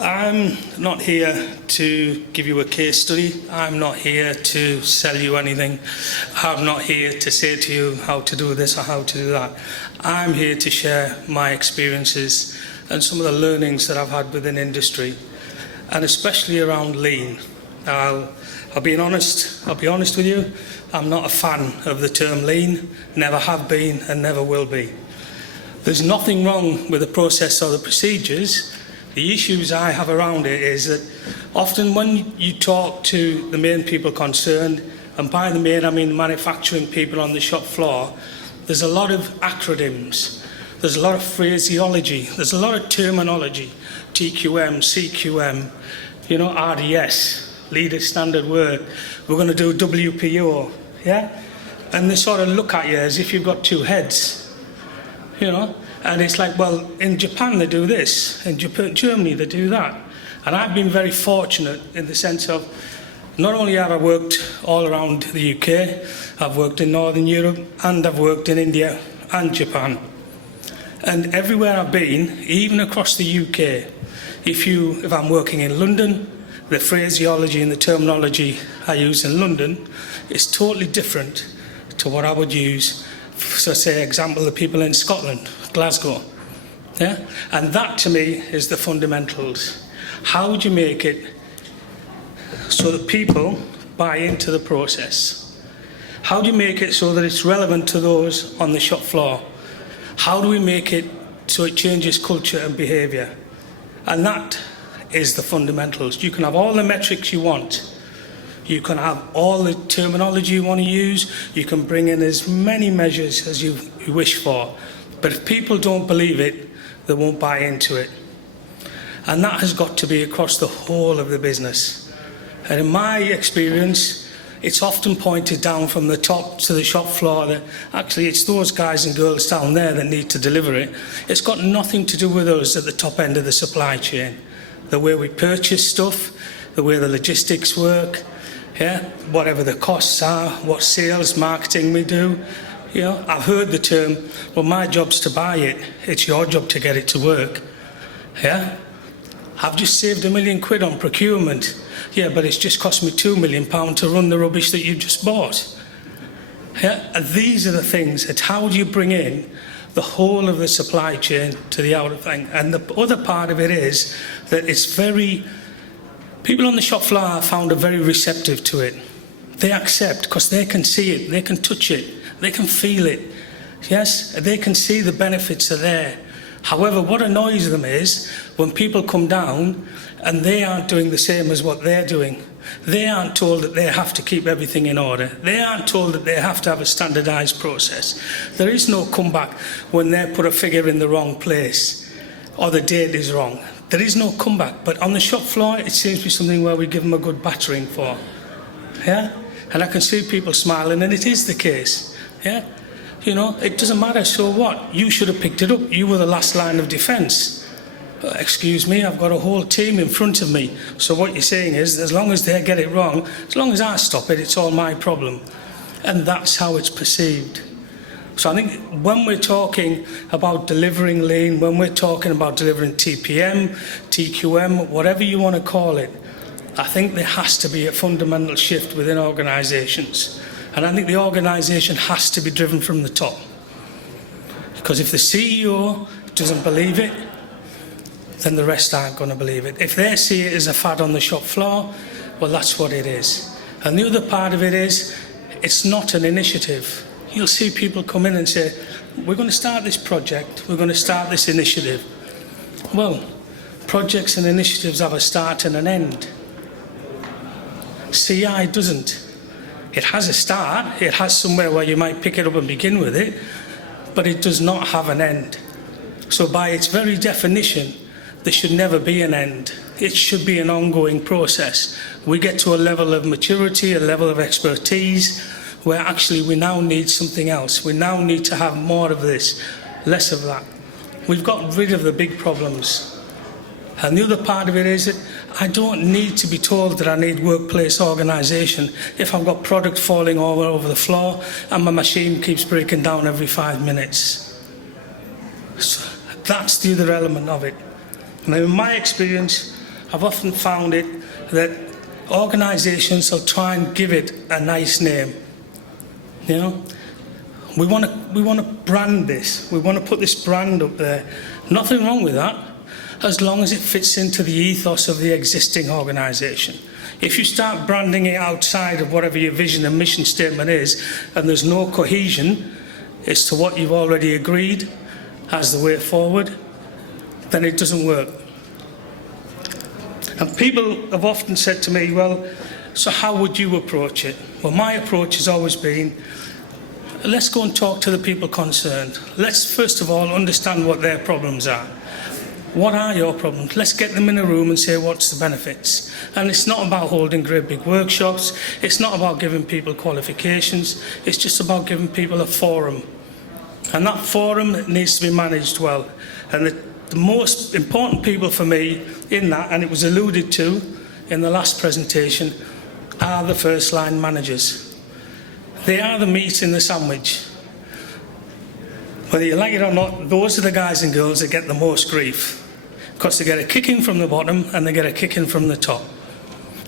I'm not here to give you a case study. I'm not here to sell you anything. I'm not here to say to you how to do this or how to do that. I'm here to share my experiences and some of the learnings that I've had within industry, and especially around lean. I'll be honest with you, I'm not a fan of the term lean, never have been and never will be. There's nothing wrong with the process or the procedures. The issues I have around it is that often when you talk to the main people concerned, and by the main I mean manufacturing people on the shop floor, there's a lot of acronyms, there's a lot of phraseology, there's a lot of terminology, TQM, CQM, RDS, leader standard work, we're going to do WPO, yeah? And they sort of look at you as if you've got two heads, And it's like, well, in Japan they do this, in Germany they do that. And I've been very fortunate in the sense of, not only have I worked all around the UK, I've worked in Northern Europe, and I've worked in India and Japan. And everywhere I've been, even across the UK, if I'm working in London, the phraseology and the terminology I use in London is totally different to what I would use, so say, example, the people in Scotland, Glasgow. Yeah? And that to me is the fundamentals. How would you make it so that people buy into the process? How do you make it so that it's relevant to those on the shop floor? How do we make it so it changes culture and behaviour? And that is the fundamentals. You can have all the metrics you want. You can have all the terminology you want to use. You can bring in as many measures as you wish for. But if people don't believe it, they won't buy into it. And that has got to be across the whole of the business. And in my experience, it's often pointed down from the top to the shop floor that actually it's those guys and girls down there that need to deliver it. It's got nothing to do with us at the top end of the supply chain. The way we purchase stuff, the way the logistics work, whatever the costs are, what sales, marketing we do. I've heard the term, well, my job's to buy it, it's your job to get it to work. I've just saved £1 million on procurement. Yeah, but it's just cost me £2 million to run the rubbish that you just bought. And these are the things, it's how do you bring in the whole of the supply chain to the outer thing. And the other part of it is that it's people on the shop floor I found are very receptive to it. They accept because they can see it, they can touch it, they can feel it. Yes, they can see the benefits are there. However, what annoys them is when people come down and they aren't doing the same as what they're doing. They aren't told that they have to keep everything in order. They aren't told that they have to have a standardised process. There is no comeback when they put a figure in the wrong place or the date is wrong. There is no comeback. But on the shop floor, it seems to be something where we give them a good battering for. Yeah? And I can see people smiling, and it is the case. Yeah? It doesn't matter, so what? You should have picked it up. You were the last line of defence. Excuse me, I've got a whole team in front of me. So what you're saying is, as long as they get it wrong, as long as I stop it, it's all my problem. And that's how it's perceived. So I think when we're talking about delivering lean, when we're talking about delivering TPM, TQM, whatever you want to call it, I think there has to be a fundamental shift within organisations. And I think the organisation has to be driven from the top. Because if the CEO doesn't believe it, then the rest aren't going to believe it. If they see it as a fad on the shop floor, well, that's what it is. And the other part of it is, it's not an initiative. You'll see people come in and say, we're going to start this project, we're going to start this initiative. Well, projects and initiatives have a start and an end. CI doesn't. It has a start, it has somewhere where you might pick it up and begin with it, but it does not have an end. So by its very definition, there should never be an end. It should be an ongoing process. We get to a level of maturity, a level of expertise, where actually we now need something else. We now need to have more of this, less of that. We've got rid of the big problems. And the other part of it is that I don't need to be told that I need workplace organisation if I've got product falling all over the floor and my machine keeps breaking down every 5 minutes. So that's the other element of it. Now, in my experience, I've often found it that organisations will try and give it a nice name. You know, we want to brand this. We want to put this brand up there. Nothing wrong with that, as long as it fits into the ethos of the existing organisation. If you start branding it outside of whatever your vision and mission statement is, and there's no cohesion as to what you've already agreed as the way forward, then it doesn't work. And people have often said to me, well, so how would you approach it? Well, my approach has always been, let's go and talk to the people concerned. Let's first of all understand what their problems are. What are your problems? Let's get them in a room and say, what's the benefits? And it's not about holding great big workshops. It's not about giving people qualifications. It's just about giving people a forum. And that forum needs to be managed well. And the most important people for me in that, and it was alluded to in the last presentation, are the first line managers. They are the meat in the sandwich. Whether you like it or not, those are the guys and girls that get the most grief, because they get a kicking from the bottom and they get a kicking from the top.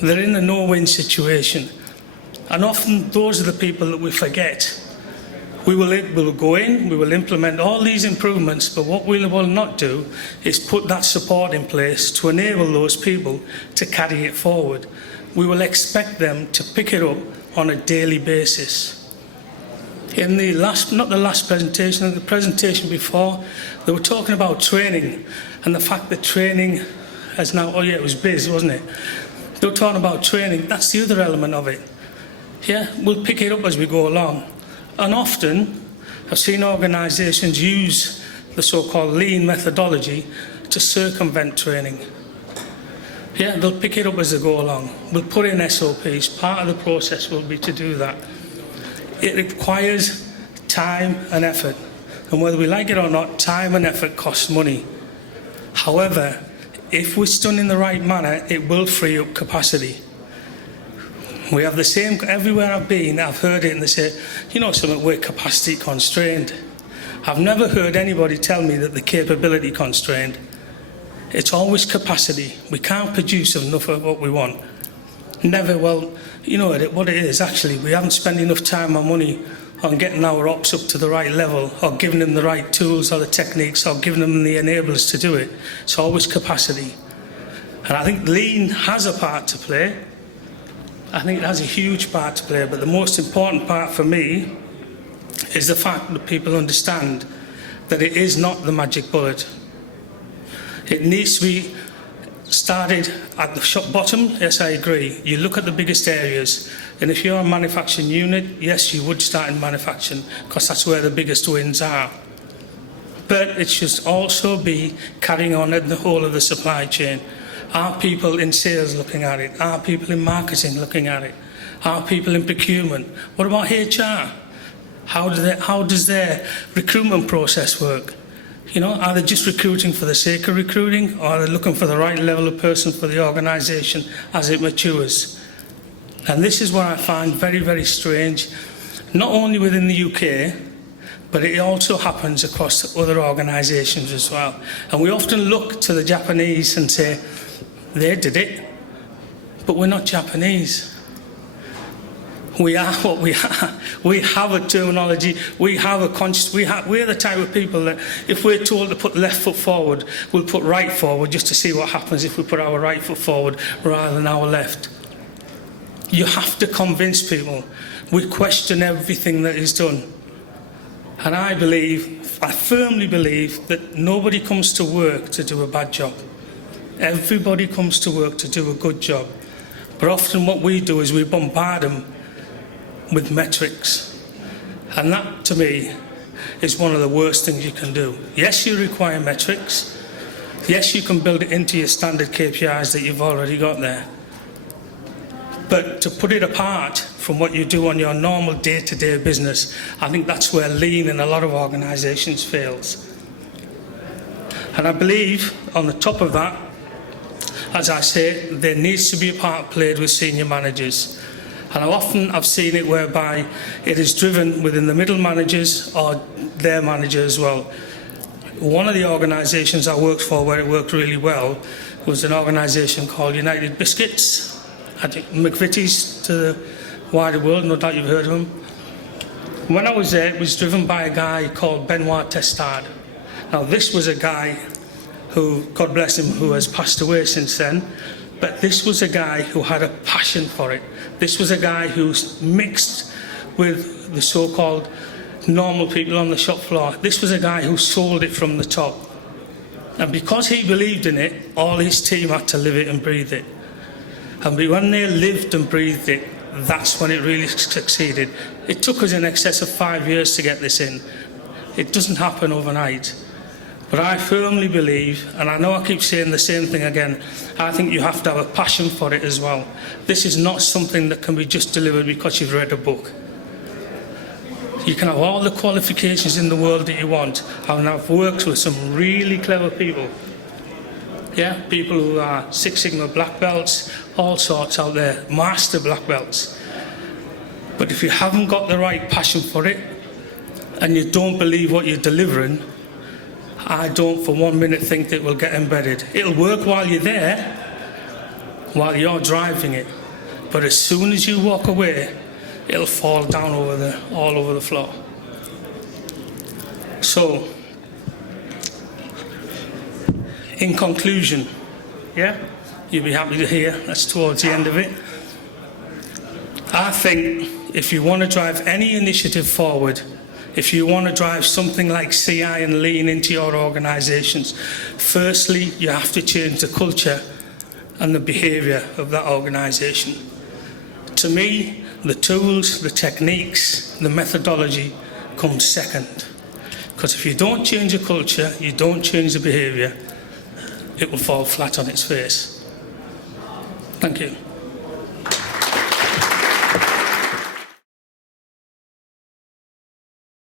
They're in a no-win situation. And often those are the people that we forget. We will go in, we will implement all these improvements, but what we will not do is put that support in place to enable those people to carry it forward. We will expect them to pick it up on a daily basis. In the last, not the last presentation, the presentation before, they were talking about training and the fact that training has now, oh yeah, it was biz, wasn't it? They were talking about training. That's the other element of it. Yeah, we'll pick it up as we go along. And often, I've seen organisations use the so-called lean methodology to circumvent training. Yeah, they'll pick it up as they go along. We'll put in SOPs. Part of the process will be to do that. It requires time and effort. And whether we like it or not, time and effort costs money. However, if it's done in the right manner, it will free up capacity. We have the same, everywhere I've been, I've heard it and they say, you know something, we're capacity constrained. I've never heard anybody tell me that the capability constrained. It's always capacity. We can't produce enough of what we want. Never, well, you know what it is, actually, we haven't spent enough time or money on getting our ops up to the right level, or giving them the right tools or the techniques, or giving them the enablers to do it. It's always capacity. And I think lean has a part to play. I think it has a huge part to play, but the most important part for me is the fact that people understand that it is not the magic bullet. It needs to be started at the bottom. Yes, I agree. You look at the biggest areas, and if you're a manufacturing unit, yes, you would start in manufacturing, because that's where the biggest wins are. But it should also be carrying on in the whole of the supply chain. Are people in sales looking at it? Are people in marketing looking at it? Are people in procurement? What about HR? How does their recruitment process work? You know, are they just recruiting for the sake of recruiting, or are they looking for the right level of person for the organisation as it matures? And this is what I find very, very strange, not only within the UK, but it also happens across other organisations as well. And we often look to the Japanese and say, they did it, but we're not Japanese. We are what we are. We have a terminology. We have a conscious. We're the type of people that, if we're told to put left foot forward, we'll put right forward just to see what happens if we put our right foot forward rather than our left. You have to convince people. We question everything that is done, and I firmly believe that nobody comes to work to do a bad job. Everybody comes to work to do a good job. But often what we do is we bombard them with metrics. And that, to me, is one of the worst things you can do. Yes, you require metrics. Yes, you can build it into your standard KPIs that you've already got there. But to put it apart from what you do on your normal day-to-day business, I think that's where lean in a lot of organisations fails. And I believe, on the top of that, as I say, there needs to be a part played with senior managers. And I've seen it whereby it is driven within the middle managers or their manager as well. One of the organisations I worked for where it worked really well was an organisation called United Biscuits. I think McVitie's to the wider world, no doubt you've heard of him. When I was there, it was driven by a guy called Benoit Testard. Now, this was a guy who, God bless him, who has passed away since then, but this was a guy who had a passion for it. This was a guy who mixed with the so-called normal people on the shop floor. This was a guy who sold it from the top. And because he believed in it, all his team had to live it and breathe it. And when they lived and breathed it, that's when it really succeeded. It took us in excess of 5 years to get this in. It doesn't happen overnight. But I firmly believe, and I know I keep saying the same thing again, I think you have to have a passion for it as well. This is not something that can be just delivered because you've read a book. You can have all the qualifications in the world that you want, and I've worked with some really clever people. Yeah, people who are Six Sigma black belts, all sorts out there, master black belts. But if you haven't got the right passion for it, and you don't believe what you're delivering, I don't for 1 minute think that it will get embedded. It'll work while you're there, while you're driving it. But as soon as you walk away, it'll fall down all over the floor. So, in conclusion, yeah, you'll be happy to hear, that's towards the end of it. I think if you want to drive any initiative forward, if you want to drive something like CI and lean into your organisations, firstly, you have to change the culture and the behaviour of that organisation. To me, the tools, the techniques, the methodology come second. Because if you don't change the culture, you don't change the behaviour, it will fall flat on its face. Thank you.